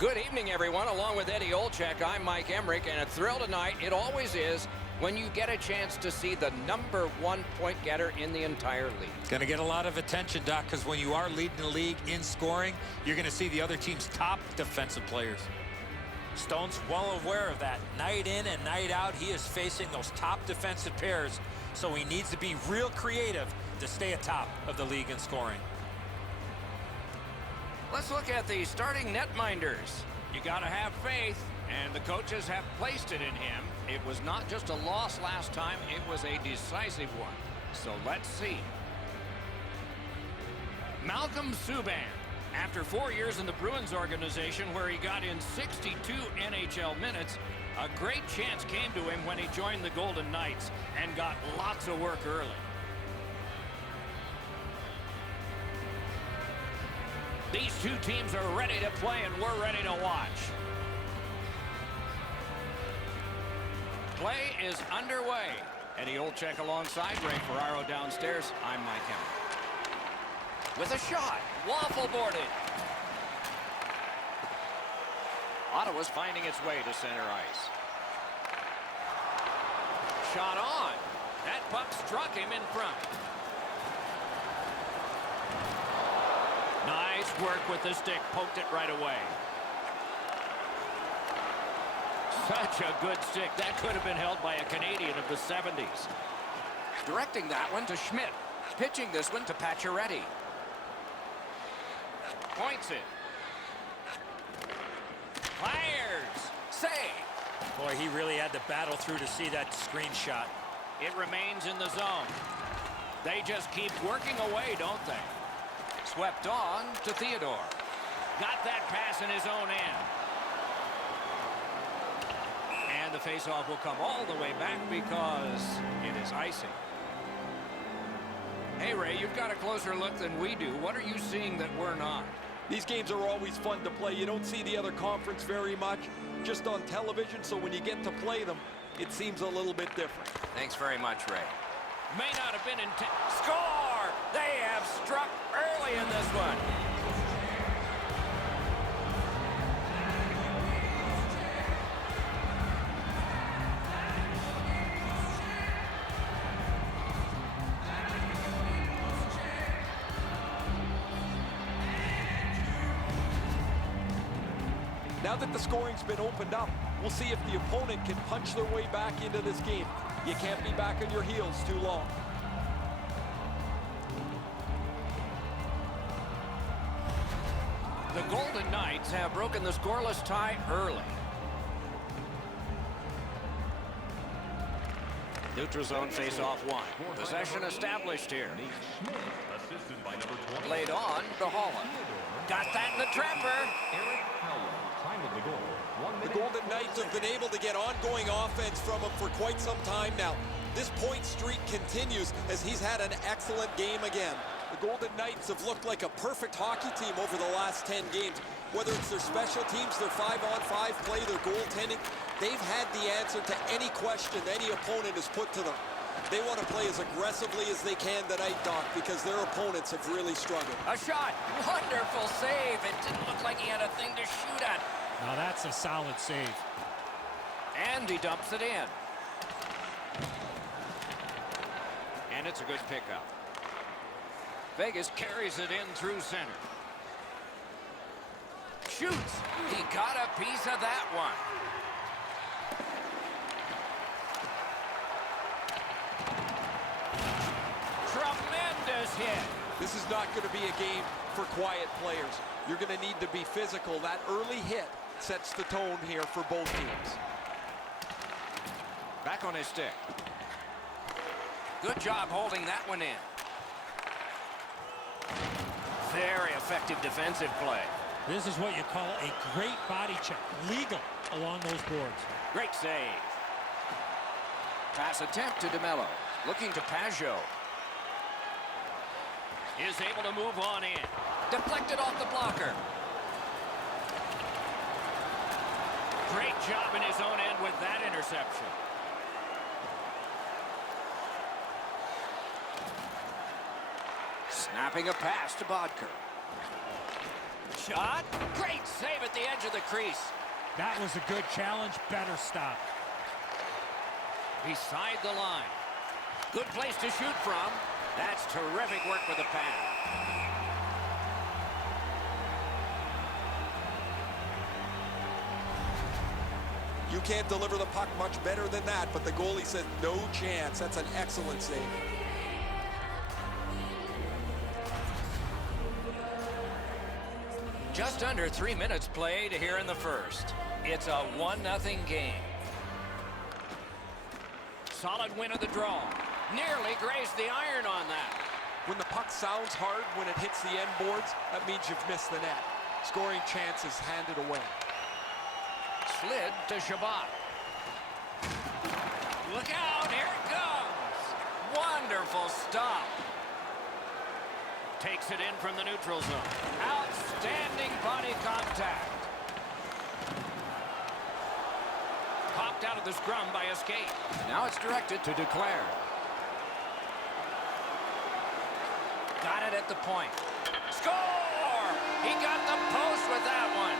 Good evening, everyone. Along with Eddie Olczyk, I'm Mike Emmerich, and a thrill tonight, it always is, when you get a chance to see the #1 point getter in the entire league. It's going to get a lot of attention, Doc, because when you are leading the league in scoring, you're going to see the other team's top defensive players. Stone's well aware of that. Night in and night out, he is facing those top defensive pairs, so he needs to be real creative to stay atop of the league in scoring. Let's look at the starting netminders. You got to have faith, and the coaches have placed it in him. It was not just a loss last time, it was a decisive one. So let's see. Malcolm Subban. After 4 years in the Bruins organization where he got in 62 NHL minutes, a great chance came to him when he joined the Golden Knights and got lots of work early. These two teams are ready to play, and we're ready to watch. Play is underway. Eddie Olczyk alongside Ray Ferraro downstairs. I'm Mike Emmerich. With a shot, waffle boarded. Ottawa's finding its way to center ice. Shot on. That puck struck him in front. Nice work with the stick, poked it right away. Such a good stick. That could have been held by a Canadian of the 70s. Directing that one to Schmidt. Pitching this one to Pacioretty. Points it. Fires. Save. Boy, he really had to battle through to see that screen shot. It remains in the zone. They just keep working away, don't they? Swept on to Theodore. Got that pass in his own end. And the faceoff will come all the way back because it is icing. Hey, Ray, you've got a closer look than we do. What are you seeing that we're not? These games are always fun to play. You don't see the other conference very much, just on television, so when you get to play them, it seems a little bit different. Thanks very much, Ray. May not have been intent. Score! They have struck early in this one. Now that the scoring's been opened up, we'll see if the opponent can punch their way back into this game. You can't be back on your heels too long. The Golden Knights have broken the scoreless tie early. Neutral zone face-off one. Possession established here. Played on to Holland. Got that in the trapper. The Golden Knights have been able to get ongoing offense from him for quite some time now. This point streak continues as he's had an excellent game again. The Golden Knights have looked like a perfect hockey team over the last 10 games. Whether it's their special teams, their 5-on-5 play, their goaltending, they've had the answer to any question any opponent has put to them. They want to play as aggressively as they can tonight, Doc, because their opponents have really struggled. A shot. Wonderful save. It didn't look like he had a thing to shoot at. Now that's a solid save. And he dumps it in. And it's a good pickup. Vegas carries it in through center. Shoots. He got a piece of that one. Tremendous hit. This is not going to be a game for quiet players. You're going to need to be physical. That early hit sets the tone here for both teams. Back on his stick. Good job holding that one in. Very effective defensive play. This is what you call a great body check. Legal along those boards. Great save. Pass attempt to DeMello. Looking to Pajot. Is able to move on in. Deflected off the blocker. Great job in his own end with that interception. Snapping a pass to Bodker. shot. Great save at the edge of the crease. That was a good challenge. Better stop. Beside the line. Good place to shoot from. That's terrific work with the pass. You can't deliver the puck much better than that, but the goalie said no chance. That's an excellent save. Just under 3 minutes played here in the first. It's a 1-0 game. Solid win of the draw. Nearly grazed the iron on that. When the puck sounds hard, when it hits the end boards, that means you've missed the net. Scoring chances handed away. Slid to Shabbat. Look out, here it comes. Wonderful stop. Takes it in from the neutral zone. Outstanding body contact. Popped out of the scrum by a skate. Now it's directed to Declare. Got it at the point. Score! He got the post with that one.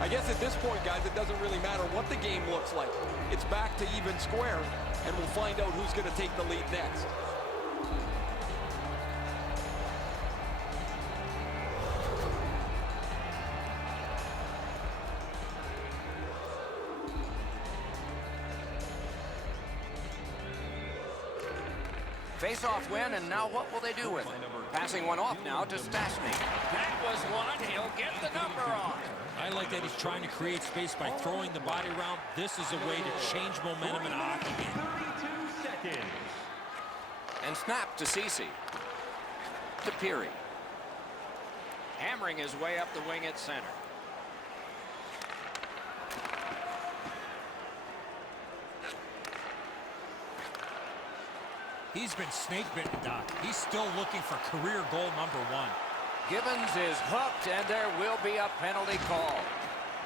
I guess at this point, guys, it doesn't really matter what the game looks like. It's back to even square, and we'll find out who's going to take the lead next. Face-off win, and now what will they do with it? Passing one off now to Stastny. That was one. He'll get the number on. I like that he's trying to create space by throwing the body around. This is a way to change momentum in a hockey game. 32 seconds. And snap to Ceci. To Peary. Hammering his way up the wing at center. He's been snake-bitten, Doc. He's still looking for career goal #1. Gibbons is hooked, and there will be a penalty call.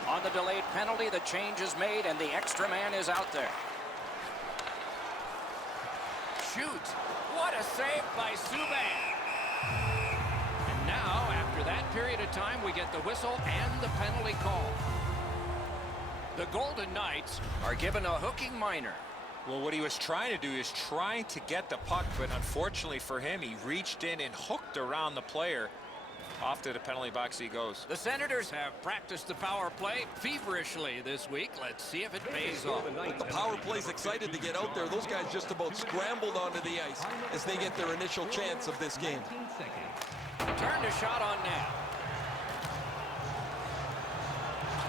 On the delayed penalty, the change is made, and the extra man is out there. Shoot! What a save by Subban! And now, after that period of time, we get the whistle and the penalty call. The Golden Knights are given a hooking minor. Well, what he was trying to do is trying to get the puck, but unfortunately for him, he reached in and hooked around the player. Off to the penalty box he goes. The Senators have practiced the power play feverishly this week. Let's see if it pays off. The power play's excited to get out there. Those guys just about scrambled onto the ice as they get their initial chance of this game. 19 seconds. Turned a shot on net.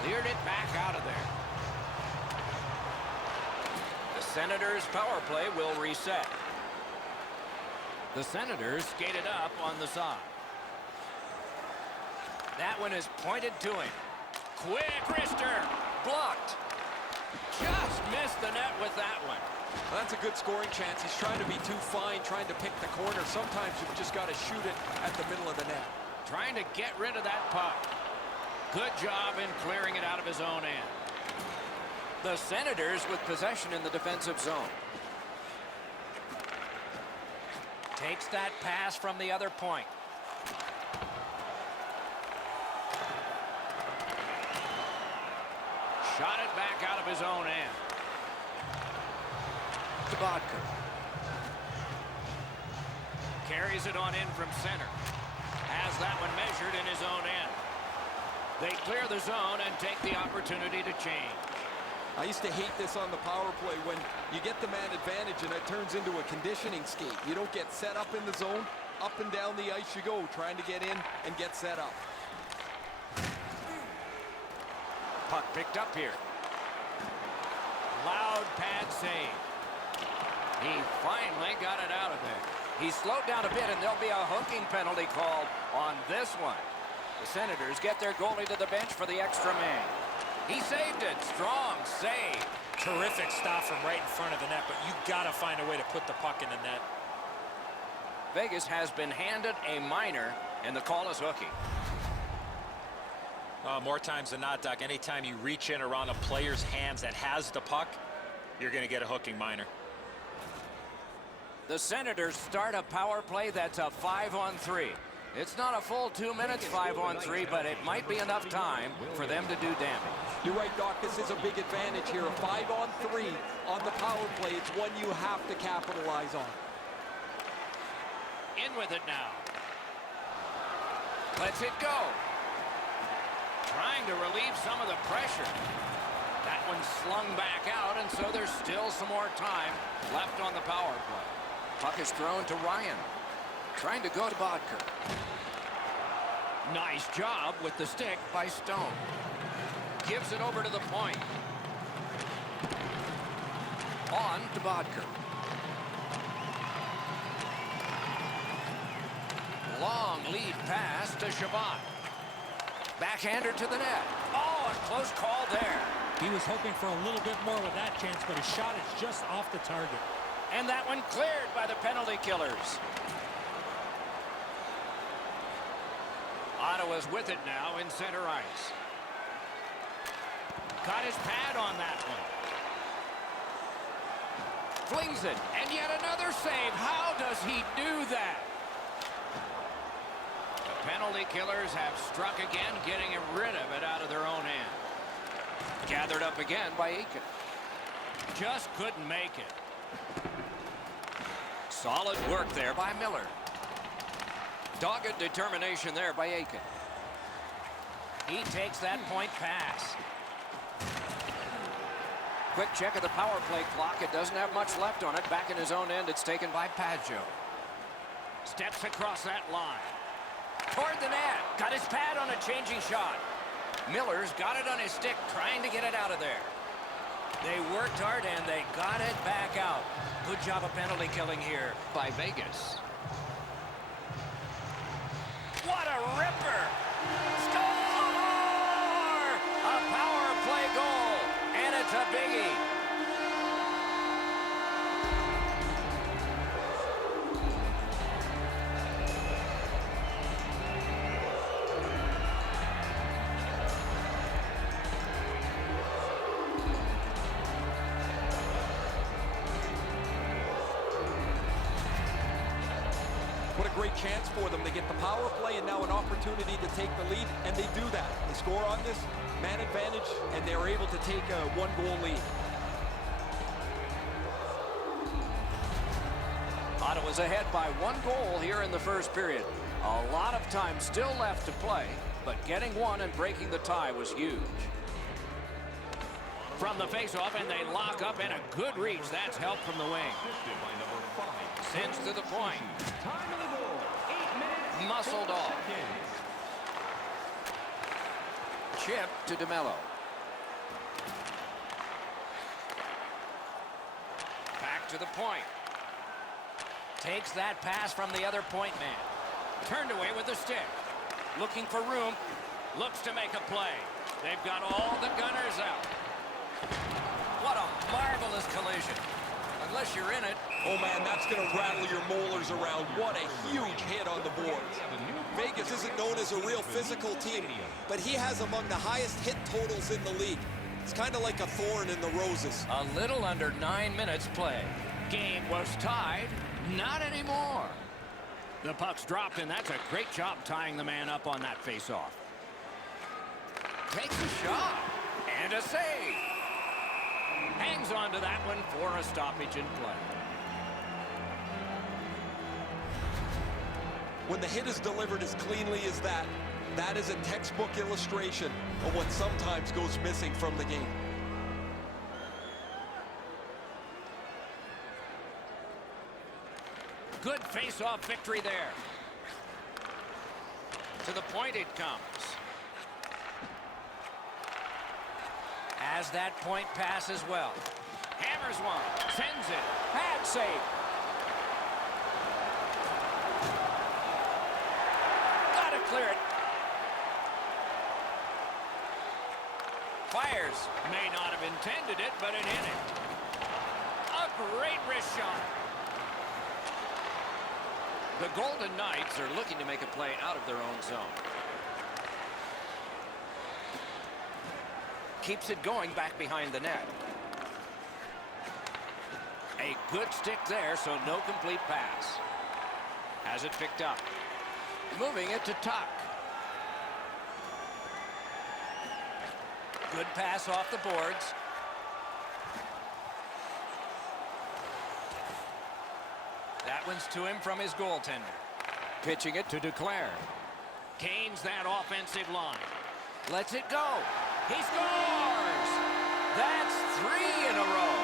Cleared it back out of there. The Senators' power play will reset. The Senators skated up on the side. That one is pointed to him. Quick wrister. Blocked. Just missed the net with that one. Well, that's a good scoring chance. He's trying to be too fine, trying to pick the corner. Sometimes you've just got to shoot it at the middle of the net. Trying to get rid of that puck. Good job in clearing it out of his own end. The Senators with possession in the defensive zone. Takes that pass from the other point. Shot it back out of his own end. Vodka. Carries it on in from center. Has that one measured in his own end. They clear the zone and take the opportunity to change. I used to hate this on the power play when you get the man advantage and it turns into a conditioning skate. You don't get set up in the zone. Up and down the ice you go, trying to get in and get set up. Puck picked up here. Loud pad save. He finally got it out of there. He slowed down a bit, and there'll be a hooking penalty called on this one. The Senators get their goalie to the bench for the extra man. He saved it. Strong save. Terrific stop from right in front of the net, but you got to find a way to put the puck in the net. Vegas has been handed a minor, and the call is hooking. More times than not, Doc, anytime you reach in around a player's hands that has the puck, you're going to get a hooking minor. The Senators start a power play that's a 5-on-3. It's not a full 2 minutes 5-on-3, but it might be enough time for them to do damage. You're right, Doc. This is a big advantage here. A 5-on-3 on the power play. It's one you have to capitalize on. In with it now. Lets it go. Trying to relieve some of the pressure. That one's slung back out, and so there's still some more time left on the power play. Puck is thrown to Ryan. Trying to go to Bodker. Nice job with the stick by Stone. Gives it over to the point. On to Bodker. Long lead pass to Shabbat. Backhander to the net. Oh, a close call there. He was hoping for a little bit more with that chance, but his shot is just off the target. And that one cleared by the penalty killers. Ottawa's with it now in center ice. Got his pad on that one. Flings it, and yet another save. How does he do that? The penalty killers have struck again, getting rid of it out of their own end. Gathered up again by Aiken. Just couldn't make it. Solid work there by Miller. Dogged determination there by Aiken. He takes that point pass. Quick check of the power play clock. It doesn't have much left on it. Back in his own end, it's taken by Paggio. Steps across that line. Toward the net. Got his pad on a changing shot. Miller's got it on his stick, trying to get it out of there. They worked hard, and they got it back out. Good job of penalty killing here by Vegas. What a ripper! Score! A power play goal, and it's a biggie. What a great chance for them. They get the power play and now an opportunity to take the lead, and they do that. They score on this man advantage, and they're able to take a one-goal lead. Ottawa's ahead by 1 goal here in the first period. A lot of time still left to play, but getting one and breaking the tie was huge. From the faceoff, and they lock up, and a good reach. That's help from the wing. Sends to the point. Muscled off. Chip to DeMello. Back to the point. Takes that pass from the other point man. Turned away with the stick. Looking for room. Looks to make a play. They've got all the gunners out. What a marvelous collision. Unless you're in it. Oh, man, that's going to rattle your molars around. What a huge hit on the boards. Vegas isn't known as a real physical team, but he has among the highest hit totals in the league. It's kind of like a thorn in the roses. A little under 9 minutes play. Game was tied. Not anymore. The puck's dropped, and that's a great job tying the man up on that faceoff. Takes a shot. And a save. Hangs on to that one for a stoppage in play. When the hit is delivered as cleanly as that, that is a textbook illustration of what sometimes goes missing from the game. Good face-off victory there. To the point it comes. Has that point pass as well. Hammers one. Sends it. Pad save. Gotta clear it. Fires. May not have intended it, but it hit it. A great wrist shot. The Golden Knights are looking to make a play out of their own zone. Keeps it going back behind the net. A good stick there, so no complete pass. Has it picked up. Moving it to Tuck. Good pass off the boards. That one's to him from his goaltender. Pitching it to Duclair. Gains that offensive line. Lets it go. He scores! That's 3 in a row.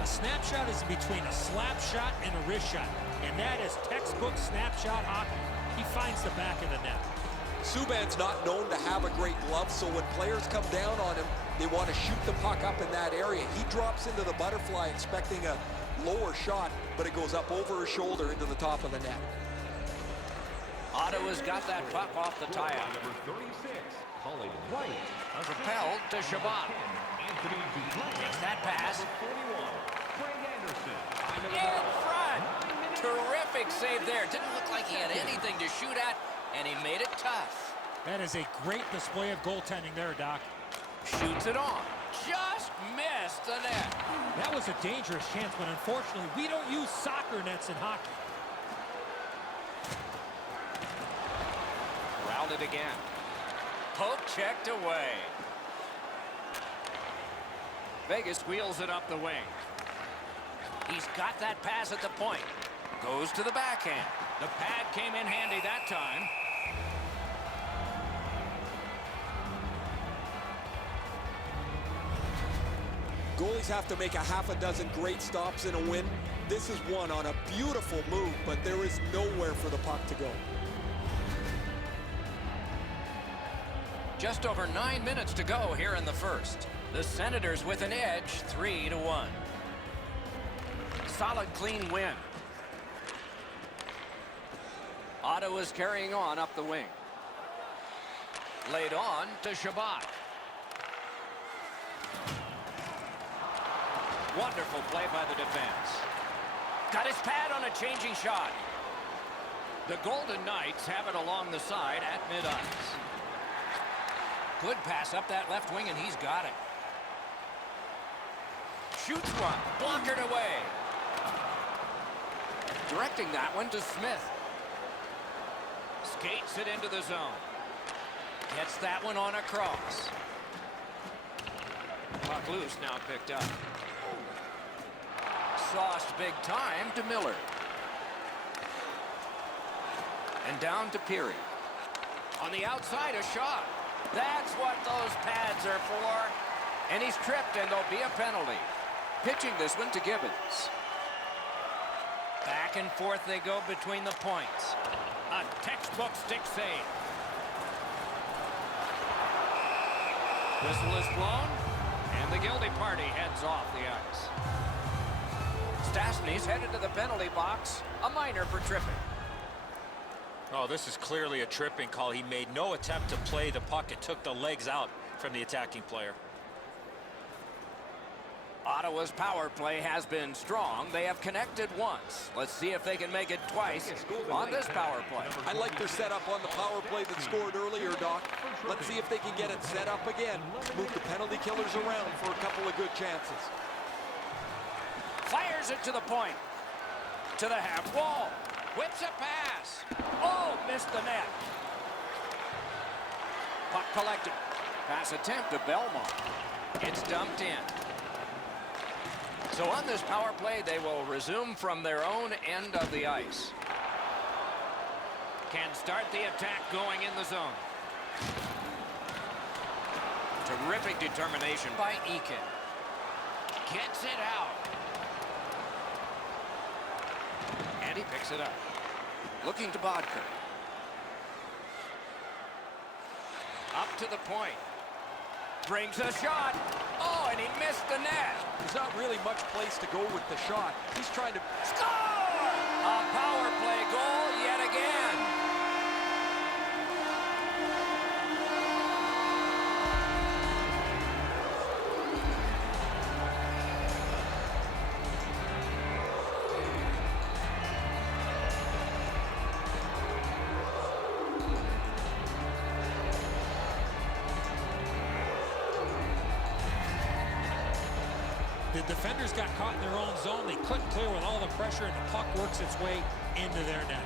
A snapshot is between a slap shot and a wrist shot, and that is textbook snapshot hockey. He finds the back of the net. Subban's not known to have a great glove, so when players come down on him, they want to shoot the puck up in that area. He drops into the butterfly expecting a lower shot, but it goes up over his shoulder into the top of the net. Ottawa's got that puck off the tie-up. Propelled to Shabbat. Takes that pass. In front. Terrific save there. Didn't look like he had anything to shoot at, and he made it tough. That is a great display of goaltending there, Doc. Shoots it on. Just missed the net. That was a dangerous chance, but unfortunately, we don't use soccer nets in hockey. Routed again. Poke checked away. Vegas wheels it up the wing. He's got that pass at the point. Goes to the backhand. The pad came in handy that time. Goalies have to make a half a dozen great stops in a win. This is one on a beautiful move, but there is nowhere for the puck to go. Just over 9 minutes to go here in the first. The Senators with an edge, 3-1. Solid, clean win. Ottawa's carrying on up the wing. Laid on to Shabbat. Wonderful play by the defense. Got his pad on a changing shot. The Golden Knights have it along the side at mid-ice. Good pass up that left wing, and he's got it. Shoots one. Blockered away. Directing that one to Smith. Skates it into the zone. Gets that one on a cross. Puck loose, now picked up. Sauced big time to Miller. And down to Peary. On the outside, a shot. That's what those pads are for. And he's tripped, and there'll be a penalty. Pitching this one to Gibbons. Back and forth they go between the points. A textbook stick save. Whistle is blown, and the guilty party heads off the ice. Stastny's headed to the penalty box. A minor for tripping. Oh, this is clearly a tripping call. He made no attempt to play the puck and took the legs out from the attacking player. Ottawa's power play has been strong. They have connected once. Let's see if they can make it twice on this power play. I like their setup on the power play that scored earlier, Doc. Let's see if they can get it set up again. Move the penalty killers around for a couple of good chances. Fires it to the point. To the half wall. Whips a pass. Oh, missed the net. Puck collected. Pass attempt to Belmont. It's dumped in. So on this power play, they will resume from their own end of the ice. Can start the attack going in the zone. Terrific determination by Eakin. Gets it out. And he picks it up. Looking to Bodker. Up to the point. Brings a shot. Oh, and he missed the net. There's not really much place to go with the shot. He's trying to score! A power play goal yet again. The defenders got caught in their own zone. They couldn't clear with all the pressure, and the puck works its way into their net.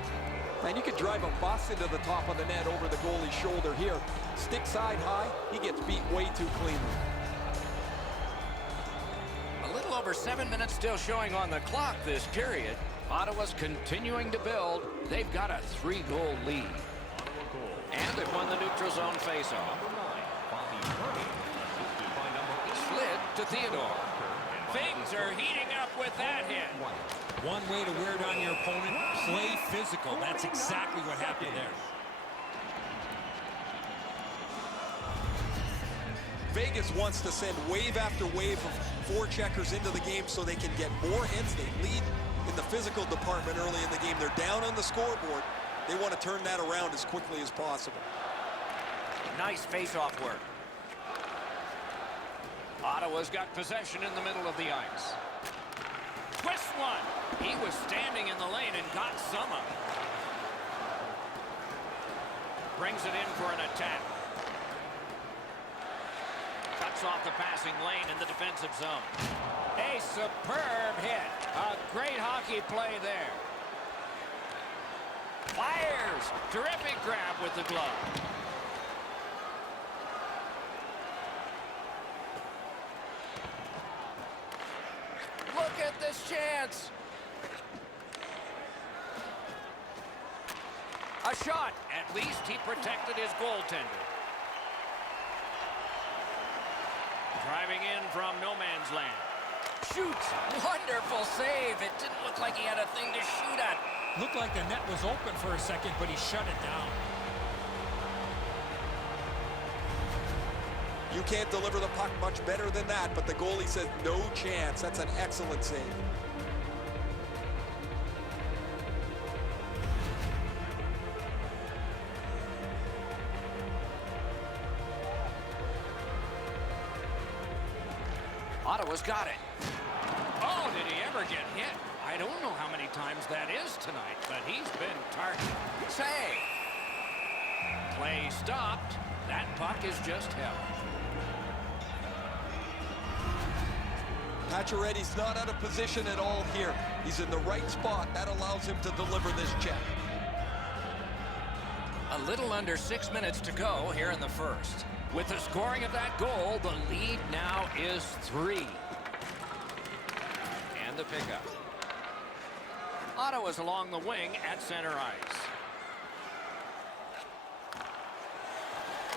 Man, you could drive a bus into the top of the net over the goalie's shoulder here. Stick side high, he gets beat way too cleanly. A little over 7 minutes still showing on the clock this period. Ottawa's continuing to build. They've got a 3-goal lead. And they've won the neutral zone faceoff. Slid to Theodore. Things are heating up with that hit. One way to wear down your opponent, play physical. That's exactly what happened there. Vegas wants to send wave after wave of forecheckers into the game so they can get more hits. They lead in the physical department early in the game. They're down on the scoreboard. They want to turn that around as quickly as possible. Nice face-off work. Ottawa's got possession in the middle of the ice. Twist one. He was standing in the lane and got some of it. Brings it in for an attack. Cuts off the passing lane in the defensive zone. A superb hit. A great hockey play there. Fires. Terrific grab with the glove. Look at this chance. A shot. At least he protected his goaltender. Driving in from no man's land. Shoots. Wonderful save. It didn't look like he had a thing to shoot at. Looked like the net was open for a second, but he shut it down. You can't deliver the puck much better than that, but the goalie says no chance. That's an excellent save. Ottawa's got it. Oh, did he ever get hit? I don't know how many times that is tonight, but he's been targeted. Save. Play stopped. That puck is just held. Pacioretty's not out of position at all here. He's in the right spot. That allows him to deliver this check. A little under 6 minutes to go here in the first. With the scoring of that goal, the lead now is 3. And the pickup. Ottawa's along the wing at center ice.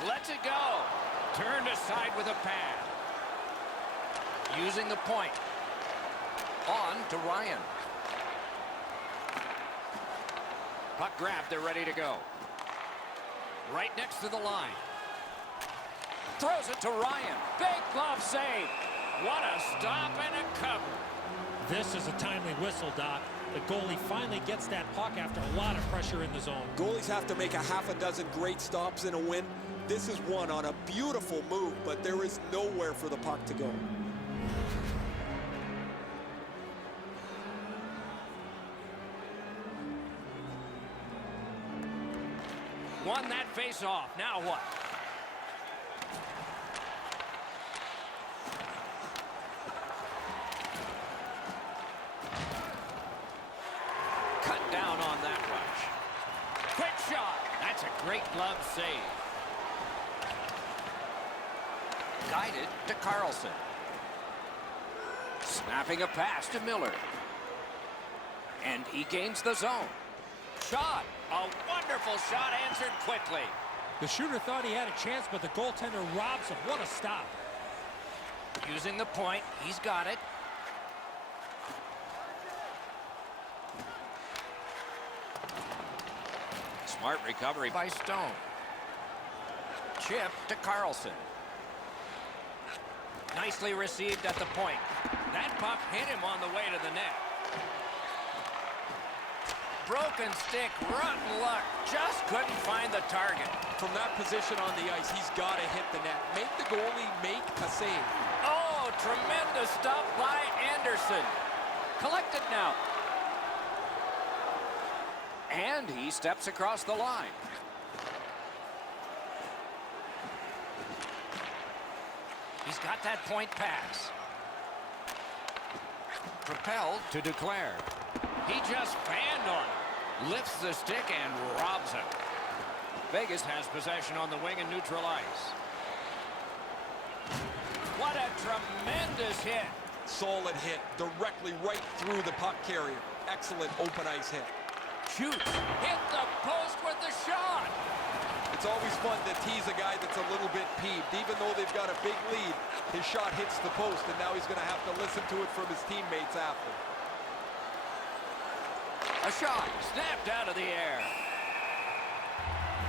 Lets it go. Turned aside with a pad. Using the point. On to Ryan. Puck grabbed, they're ready to go. Right next to the line. Throws it to Ryan. Big glove save. What a stop and a cover. This is a timely whistle, Doc. The goalie finally gets that puck after a lot of pressure in the zone. Goalies have to make a half a dozen great stops in a win. This is one on a beautiful move, but there is nowhere for the puck to go. Won that face-off. Now what? Cut down on that rush. Quick shot. That's a great glove save. Guided to Carlson. Snapping a pass to Miller. And he gains the zone. Shot. A wonderful shot answered quickly. The shooter thought he had a chance, but the goaltender robs him. What a stop. Using the point. He's got it. Smart recovery by Stone. Chip to Carlson. Nicely received at the point. That puck hit him on the way to the net. broken stick, rotten luck. Just couldn't find the target. From that position on the ice, he's got to hit the net. Make the goalie make a save. Oh, tremendous stop by Anderson. Collected now. And he steps across the line. He's got that point pass. Propelled to declare. He just fanned on it. Lifts the stick and robs him. Vegas has possession on the wing and neutral ice. What a tremendous hit. Solid hit, directly right through the puck carrier. Excellent open ice hit. Shoots. Hit the post with the shot. It's always fun to tease a guy that's a little bit peeved. Even though they've got a big lead, his shot hits the post, and now he's going to have to listen to it from his teammates after. A shot snapped out of the air.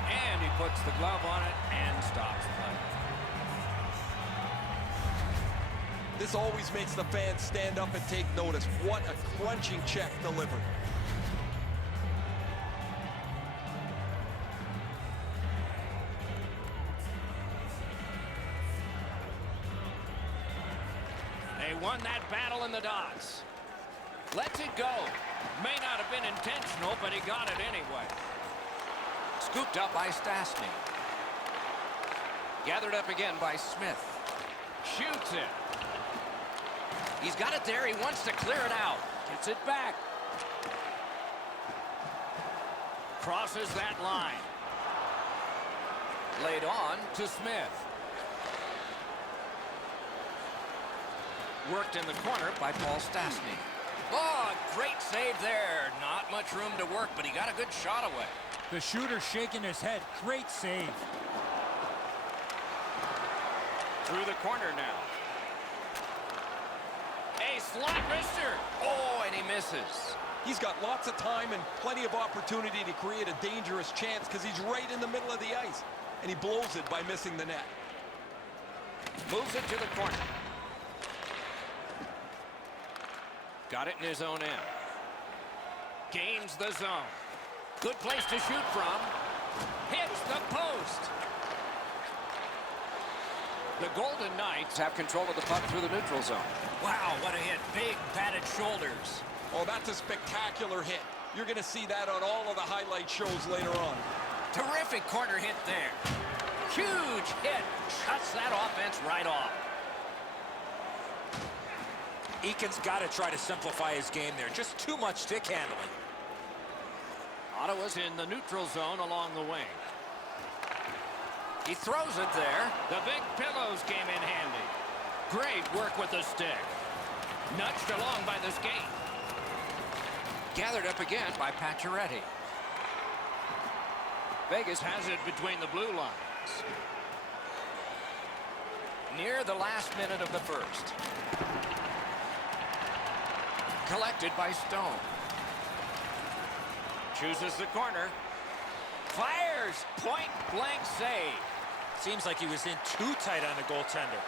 And he puts the glove on it and stops play. This always makes the fans stand up and take notice. What a crunching check delivered. They won that battle in the dots. Lets it go. May not have been intentional, but he got it anyway. Scooped up by Stastny. Gathered up again by Smith. Shoots it. He's got it there. He wants to clear it out. Gets it back. Crosses that line. Laid on to Smith. Worked in the corner by Paul Stastny. Oh, great save there. Not much room to work, but he got a good shot away. The shooter shaking his head. Great save. Through the corner now. A slot wrister. Oh, and he misses. He's got lots of time and plenty of opportunity to create a dangerous chance because he's right in the middle of the ice. And he blows it by missing the net. Moves it to the corner. Got it in his own end. Gains the zone. Good place to shoot from. Hits the post. The Golden Knights have control of the puck through the neutral zone. Wow, what a hit. Big padded shoulders. Oh, that's a spectacular hit. You're going to see that on all of the highlight shows later on. Terrific corner hit there. Huge hit. Shuts that offense right off. Eakin's got to try to simplify his game there. Just too much stick handling. Ottawa's in the neutral zone along the wing. He throws it there. The big pillows came in handy. Great work with the stick. Nudged along by the skate. Gathered up again by Pacioretty. Vegas has it between the blue lines. Near the last minute of the first. Collected by Stone. Chooses the corner. Fires. Point blank save. Seems like he was in too tight on the goaltender.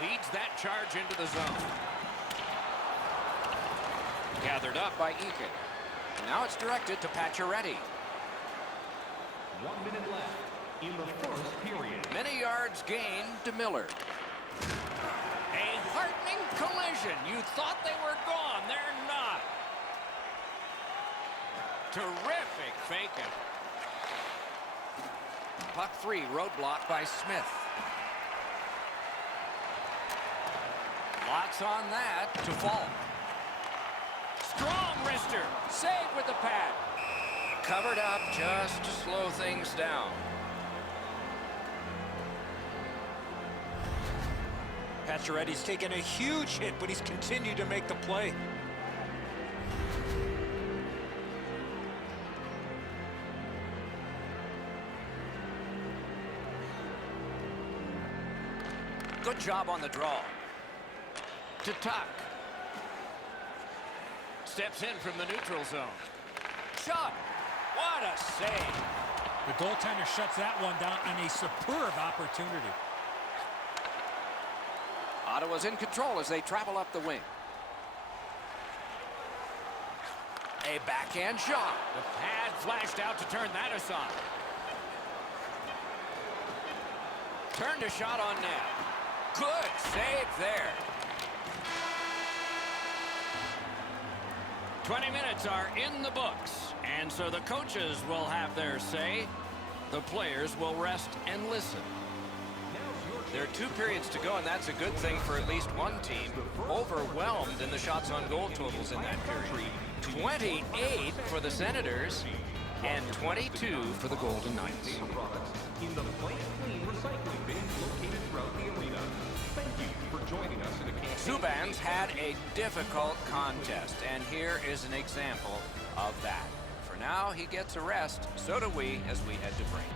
Leads that charge into the zone. Gathered up by Eakin. Now it's directed to Pacioretty. 1 minute left in the first period. Many yards gained to Miller. A heartening collision. You thought they were gone. They're not. Terrific faking. Puck 3, roadblock by Smith. Lots on that to fall. Strong wrister. Save with the pad. Covered up just to slow things down. Pacioretty's taken a huge hit, but he's continued to make the play. Good job on the draw. To Tuck. Steps in from the neutral zone. Shot. What a save. The goaltender shuts that one down on a superb opportunity. Ottawa's in control as they travel up the wing. A backhand shot. The pad flashed out to turn that aside. Turned a shot on net. Good save there. 20 minutes are in the books, and so the coaches will have their say. The players will rest and listen. There are 2 periods to go, and that's a good thing for at least one team. Overwhelmed in the shots on goal totals in that period. 28 for the Senators and 22 for the Golden Knights. In the Play Clean recycling bins located throughout the arena. Thank you for joining us in a campaign. Subban's had a difficult contest, and here is an example of that. For now, he gets a rest. So do we as we head to break.